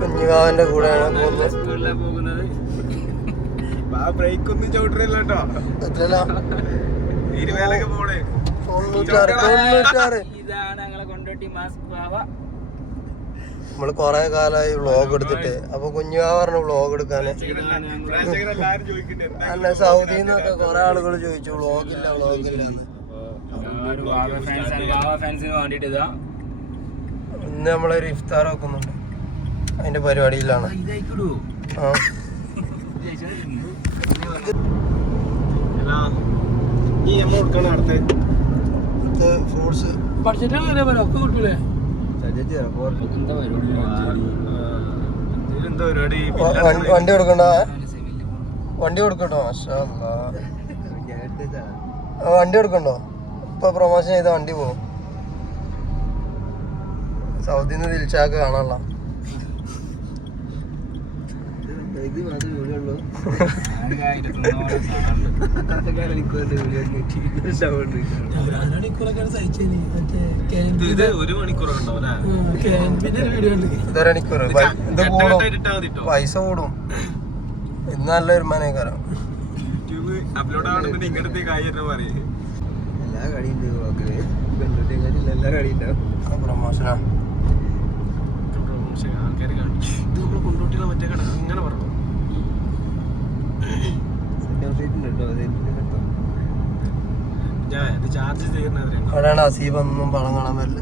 കുഞ്ഞുകാവന്റെ കൂടെയാണ് പോകുന്നത്. ബ്രേക്ക് ഒന്നും ചവിട്ടില്ല കേട്ടോ. പോണേ 96. ഇതാണ് ഞങ്ങളെ കൊണ്ടോട്ടി മാസ് ബാവ. നമ്മള് കൊറേ കാലമായി വ്ളോഗ് എടുത്തിട്ട്. അപ്പൊ കുഞ്ഞുകാവ പറഞ്ഞു വ്ളോഗ് എടുക്കാന്. അല്ല സൗദിയിൽ നിന്നൊക്കെ കൊറേ ആളുകൾ ചോദിച്ചു വ്ളോഗില്ല വ്ളോഗില്ലാന്ന്. ഇന്ന് നമ്മളൊരു ഇഫ്താർ വെക്കുന്നുണ്ട്, അതിന്റെ പരിപാടിയിലാണ്. ഫ്രൂട്ട്സ് വണ്ടി കൊടുക്കണ്ട, വണ്ടി കൊടുക്കട്ടോ. വണ്ടി കൊടുക്കണ്ടോ? ഇപ്പൊ പ്രൊമോഷൻ ചെയ്ത വണ്ടി പോകും. സൗദിന്ന് തിരിച്ചാക്ക് കാണാനുള്ള പൈസ കൂടും. ഇന്ന് നല്ല വരുമാനക്കാരം. എല്ലാ കളിയുണ്ട്, എല്ലാ കളിയുണ്ടാവും. പ്രൊമോഷനാ കൊണ്ടോട്ടിയുള്ള മറ്റേ കട അങ്ങനെ പറഞ്ഞു. അവിടെയാണ് അസീബ് ഒന്നും പണം കാണാൻ വരില്ല.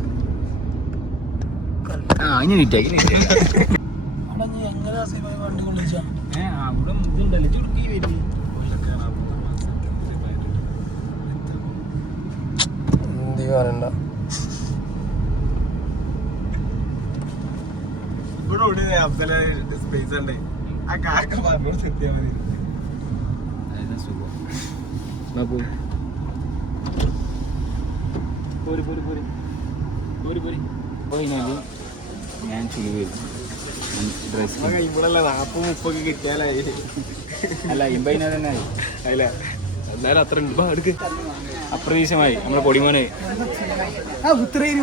എന്ത് പറയണ്ട. സ്പേസ് ഉണ്ട്. ആ കാക്ക പറഞ്ഞോട് എത്തിയാൽ മതി. ഞാൻ കഴിയുമ്പോഴല്ല 40-30 കിട്ടിയാലായി. അല്ല 50 തന്നെ ആയി. അല്ല എന്നാലും അത്ര അപ്രതീക്ഷമായി നമ്മളെ പൊടിമോനെ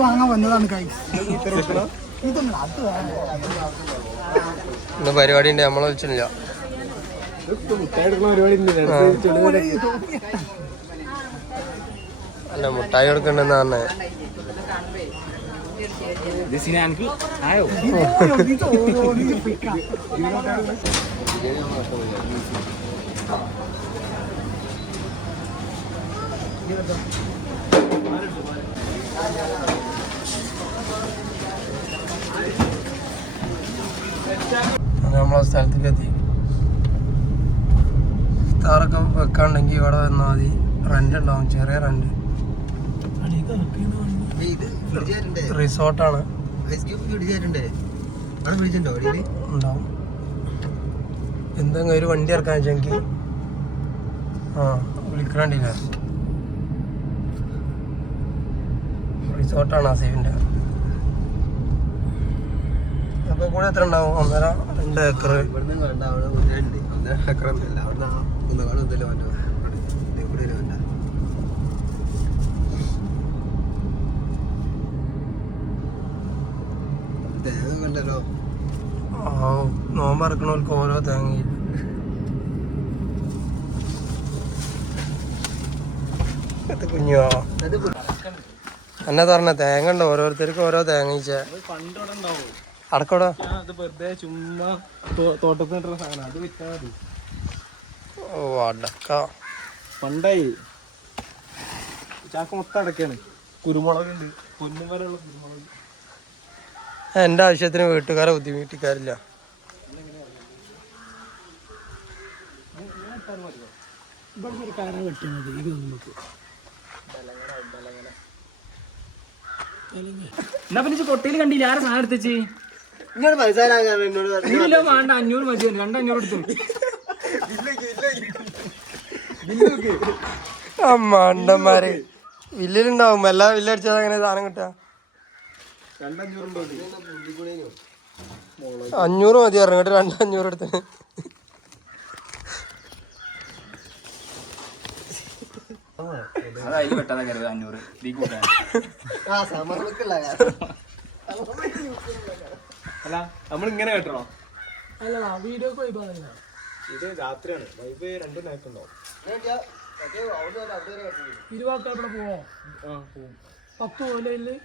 വാങ്ങാൻ വന്നതാണ്. ഇന്ന് പരിപാടി ഉണ്ട്, നമ്മളെ വിളിച്ചില്ല. അല്ല മുട്ടായി കൊടുക്കണ്ടെന്ന് പറഞ്ഞേ. നമ്മളെ സ്ഥലത്തേക്ക് എത്തി. ഇഫ്താറൊക്കെ വെക്കാണ്ടെങ്കിൽ ഇവിടെ വന്നാൽ മതി. റെന്റ് ഉണ്ടാവും, ചെറിയ റെന്റ്. റിസോർട്ടാണ്, ഉണ്ടാവും. എന്തെങ്കിലും ഒരു വണ്ടി ഇറക്കാൻ വെച്ചെങ്കിൽ വിളിക്കണ്ടില്ല. റിസോർട്ടാണ് അസീഫിന്റെ. അപ്പൊ കൂടെ എത്ര ഉണ്ടാവും? 1.5-2 ഏക്കർ. നോമ്പ് ഇറക്കണവർക്ക് ഓരോ തേങ്ങ. കുഞ്ഞോ എന്നെ പറഞ്ഞ തേങ്ങ ഉണ്ടോ? ഓരോരുത്തർക്കും ഓരോ തേങ്ങ അടക്കോടാ. ഓ അടക്ക പണ്ടായി ചാക്ക് മൊത്തം അടക്കാണ്. കുരുമുളക് ഉണ്ട്, പൊന്നുമരമുള്ള കുരുമുളക്. എന്റെ ആവശ്യത്തിന് വീട്ടുകാരെ ബുദ്ധിമുട്ടിക്കാറില്ല. കൊട്ടയിൽ കണ്ടില്ല. ആരെ സാധനം എടുത്തേച്ച് ഇങ്ങനെ മനസ്സിലാകാൻ വേണ്ട. 500 മതി, 200 എടുത്തു. മണ്ടന്മാര് വില്ലിലുണ്ടാവും. എല്ലാ വില്ലടിച്ചാൽ അങ്ങനെ സാധനം കിട്ടാ. 500 മതി പറഞ്ഞിട്ട് 200 എടുത്ത്. അല്ല നമ്മളിങ്ങനെ കേട്ടോ അല്ല വീഡിയോ പോയി പറയുന്ന ഇത് രാത്രിയാണ് വൈബ് 2 നേരത്തുണ്ടാവും 20 ആൾക്കാരുടെ പോവോ 10 പോലെയില്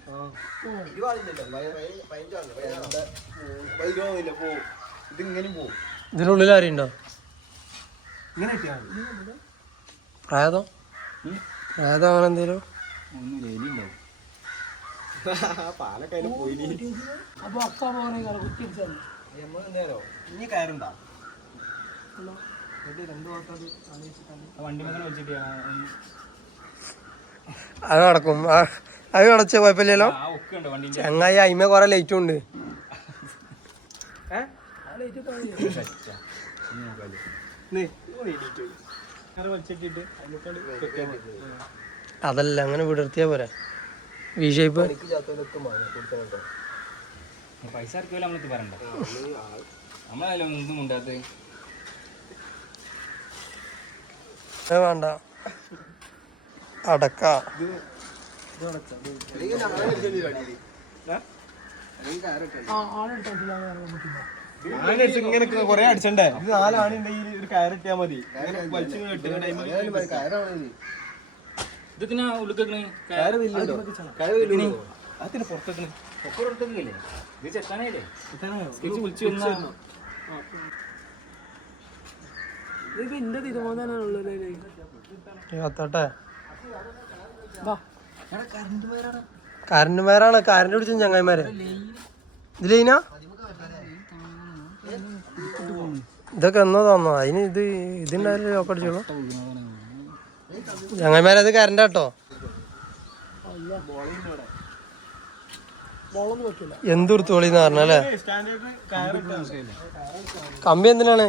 ഇതിങ്ങനെ പോവും ഇതിനുള്ളിൽ ആരുണ്ടോ ഇങ്ങനെ പ്രായതം അങ്ങനെ എന്തേലും പാലൊക്കെ പോയി അപ്പൊ അക്ക പോകാൻ കുത്തിരിച്ചാൽ ഇനി കയറുണ്ടോ വണ്ടി മകനെ വെച്ചിട്ട് അത് നടക്കും അത് അടച്ച കുഴപ്പമില്ലല്ലോ ഒക്കെ ഉണ്ട് വണ്ടി ചങ്ങായി അയിമ കൊറേ ലൈറ്റും ഉണ്ട് അതല്ല അങ്ങനെ വിടർത്തിയാ പോരാ വി ഷേപ്പ് പൈസ ഇറക്കിയല്ലോ നമ്മളെത്തി പറയണ്ട നമ്മളായാലും ഒന്നും ഉണ്ടാത്ത വേണ്ട അടക്ക ഇങ്ങനെ കൊറേ അടിച്ചണ്ടേ ഇത് 4 ആണുണ്ടെങ്കിൽ ഒരു കയറിട്ടിയാ മതി ഇതിനാ ഉള്ളിക്കണേ അതിന് പുറത്തേക്കണേ ഒക്കെ പുറത്തേക്കില്ലേ ഇത് ചെക്കാനല്ലേ വിളിച്ചു വന്നു ഇതിപ്പോ എന്റെ തീരുമാനമാണുള്ളത് കത്തട്ടെ കറണ്ട് വയറാണ് കറണ്ട് പിടിച്ച ചങ്ങായിമാരെ ഇതിലീനാ ഇതൊക്കെ എന്നോ തന്നോ അതിന് ഇതിണ്ടായാലും ലോക്ക് അടിച്ചോളൂ ചങ്ങായിമാരത് കറണ്ടാട്ടോ എന്തുർത്തോളിന്ന് പറഞ്ഞല്ലേ കമ്പി എന്തിനാണ്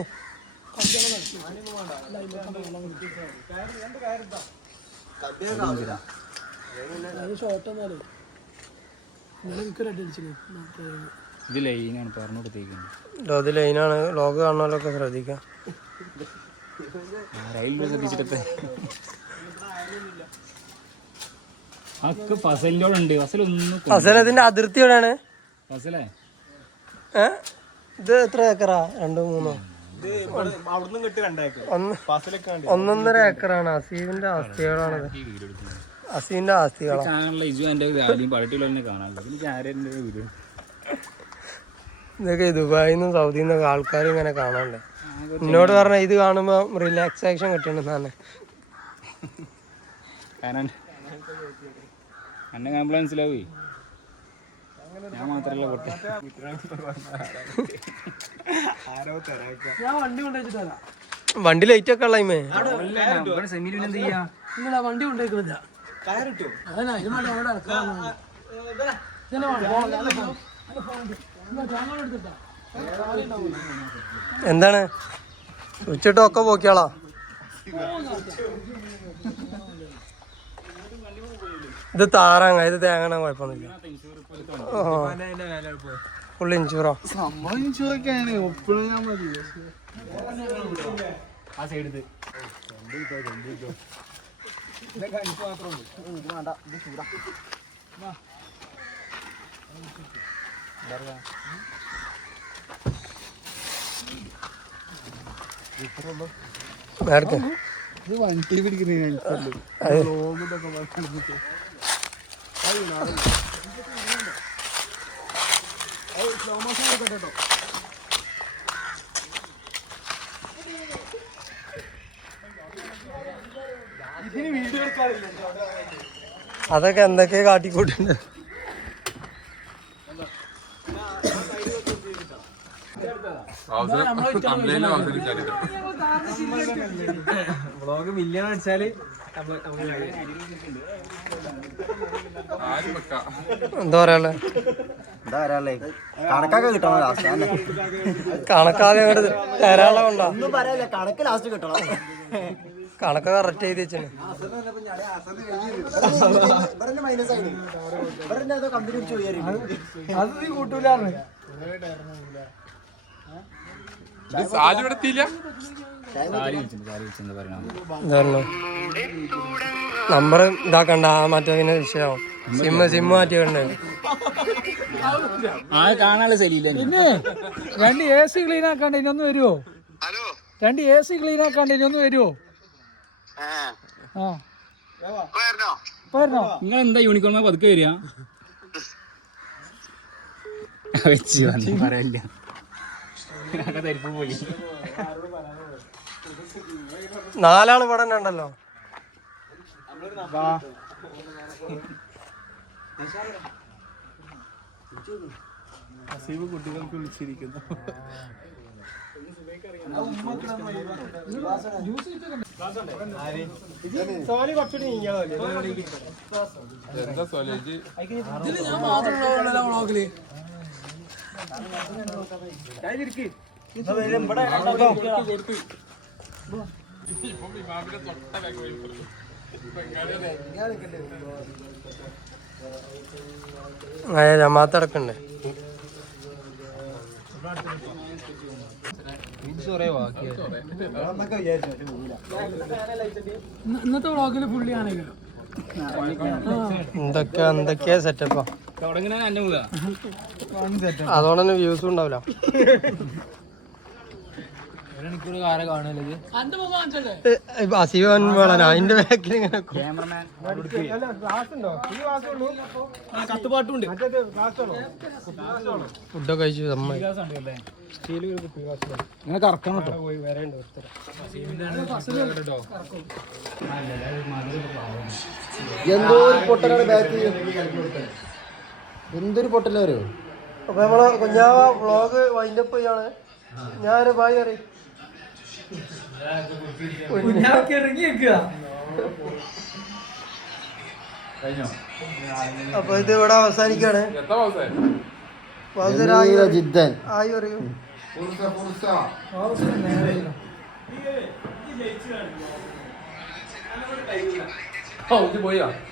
ഇത് ലൈനാണ് പറഞ്ഞു കൊടുത്തേക്കുന്നത് അത് ലൈനാണ് ലോക്ക് കാണുന്നവരൊക്കെ ശ്രദ്ധിക്കാം റെയിൽവേ ശ്രദ്ധിച്ചിട്ട് ഫസലിനോടുണ്ട് ഫസലൊന്നും ഫസൽ ഇതിന്റെ അതിർത്തി എവിടെയാണ് ഫസലേ ഇത് എത്ര ഏക്കറാ 2-3 1.5 ഏക്കറാണ് അസീമിന്റെ ആസ്തികളാണത് അസീമിന്റെ ആസ്തികളാണ് ഇതൊക്കെ ദുബായിന്നും സൗദിയിൽ നിന്നൊക്കെ ആൾക്കാർ ഇങ്ങനെ കാണാണ്ട് എന്നോട് പറഞ്ഞ ഇത് കാണുമ്പോ റിലാക്സേഷൻ കിട്ടണെന്നാണ് എന്നെ കാണുമ്പോൾ മനസ്സിലാവേ ഞാൻ മാത്രല്ല പൊട്ടി ഞാൻ വണ്ടി കൊണ്ടുവച്ചിട്ട് തരാം വണ്ടി ലൈറ്റ് ഒക്കെ ഉള്ള നിങ്ങളാ വണ്ടി കൊണ്ടുവയ്ക്കുന്നില്ല അതന്നെ അതിന് വേണ്ടി അവിടെ എന്താണ് ഉച്ചിട്ടൊക്കെ പോക്കിയാളാ ഇത് താറാങ്ങ ഇത് തേങ്ങണ കുഴപ്പമൊന്നുമില്ല ഫുള്ള് ഇൻഷൂറോ ആ സൈഡ് നേരത്തെ വണ്ടി പിടിക്കുന്ന അതൊക്കെ എന്തൊക്കെ കാട്ടിക്കൂട്ടുണ്ട് വ്ളോഗ് മില്യൺ അടിച്ചാല് എന്താ പറയാ കണക്കൊക്കെ കിട്ടണം കണക്കാതെ അങ്ങോട്ട് തരാനുള്ള കൊണ്ടാ ഒന്നും പറയാല്ല കണക്ക് ലാസ്റ്റ് കിട്ടണം കണക്ക് കറക്റ്റ് ചെയ്ത് വെച്ചാണ് മൈനസ് ആയി ഇവരുടെ കമ്പനി പിടിച്ച് പോയി അത് നീ കൂട്ടൂലാണ് നമ്പർ ഇതാക്കണ്ട മറ്റേ വിഷയാവും സിമ്മ മാറ്റിയുണ്ട്. ആ കാണാനുള്ള ശരിയില്ല. പിന്നെ 2 AC ക്ലീൻ ആക്കാണ്ട് ഇനി ഒന്ന് വരുമോ? 2 AC ക്ലീൻ ആക്കാണ്ട് ഇനി ഒന്ന് വരുമോ? ആ പോരണോ? നിങ്ങൾ എന്താ യൂണിക്കോൺ പതുക്കെ വരിക? വെച്ച് പറയില്ല, തരിപ്പ് പോയി. 4 ആള് ഇവിടെ തന്നെ ഉണ്ടല്ലോ. കുട്ടികൾക്ക് വിളിച്ചിരിക്കുന്നു. ജമാഅത്തടക്കണ്ടേ? ഇന്നത്തെ വ്ളോഗിൽ പുള്ളി ആണെങ്കിലും എന്തൊക്കെയാ സെറ്റപ്പാ. അതുകൊണ്ട് തന്നെ വ്യൂസും ഉണ്ടാവില്ല. അതിന്റെ ബാക്കിൽ ഇങ്ങനെ കത്തുപാട്ടുണ്ട്. ഫുഡൊക്കെ കഴിച്ചു. ഇങ്ങനെ കറക്കണം കേട്ടോ. എന്തോ ഒരു പൊട്ടലാണ് ബാക്ക്. എന്തൊരു പൊട്ടല വരും. അപ്പൊ നമ്മളെ കുഞ്ഞാവ വ്ളോഗ് വൈൻഡപ്പ് ചെയ്യാണ്. ഞാൻ ബായ് അറിയും. അപ്പൊ ഇത് ഇവിടെ അവസാനിക്കാണ്. ജിദ്ദൻ ആയി പറയൂ. പോയാ